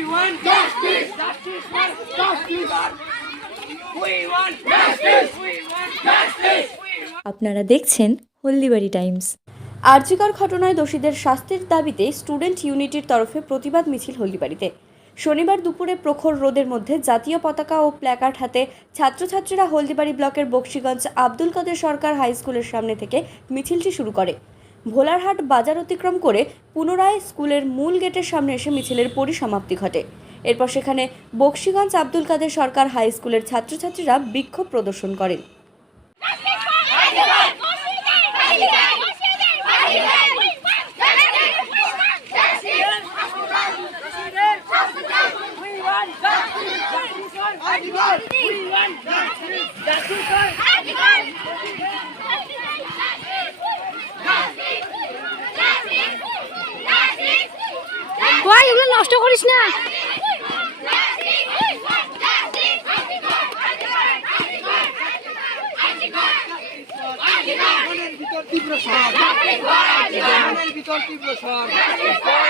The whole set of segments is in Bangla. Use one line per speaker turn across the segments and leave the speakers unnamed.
We want justice. Justice justice. We want justice. We want justice.
আপনারা দেখছেন হলদিবাড়ি টাইমস আর্যিকর ঘটনায় দোষীদের শাস্তির দাবিতে স্টুডেন্ট ইউনিটির তরফে প্রতিবাদ মিছিল হলদিবাড়িতে শনিবার দুপুরে প্রখর রোদের মধ্যে জাতীয় পতাকা ও প্ল্যাকার্ড হাতে ছাত্রছাত্রীরা হলদিবাড়ি ব্লকের বক্সিগঞ্জ আব্দুল কাদের সরকার হাই স্কুলের সামনে থেকে মিছিলটি শুরু করে ভোলারহাট বাজার অতিক্রম করে পুনরায় স্কুলের মূল গেটের সামনে এসে মিছিলের পরিসমাপ্তি ঘটে। এরপর সেখানে বক্সিগঞ্জ আব্দুল কাদের সরকার হাই স্কুলের ছাত্রছাত্রীরা বিক্ষোভ প্রদর্শন করেন।
We want
ভাই এগুলো নষ্ট করিস না।
ভিতর তীব্র সর ভিতর তীব্র স্বর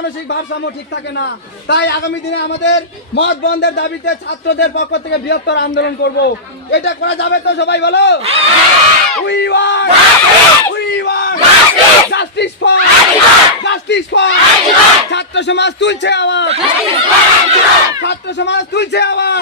মানসিক ভারসাম্য ঠিক থাকে না। তাই আগামী দিনে আমাদের মত বন্ধের দাবিতে ছাত্রদের পক্ষ থেকে বৃহত্তর আন্দোলন করব। এটা করা যাবে তো সবাই বলো? উই ছাত্র সমাজ তুলছে আওয়াজ। ছাত্র সমাজ তুলছে আওয়াজ।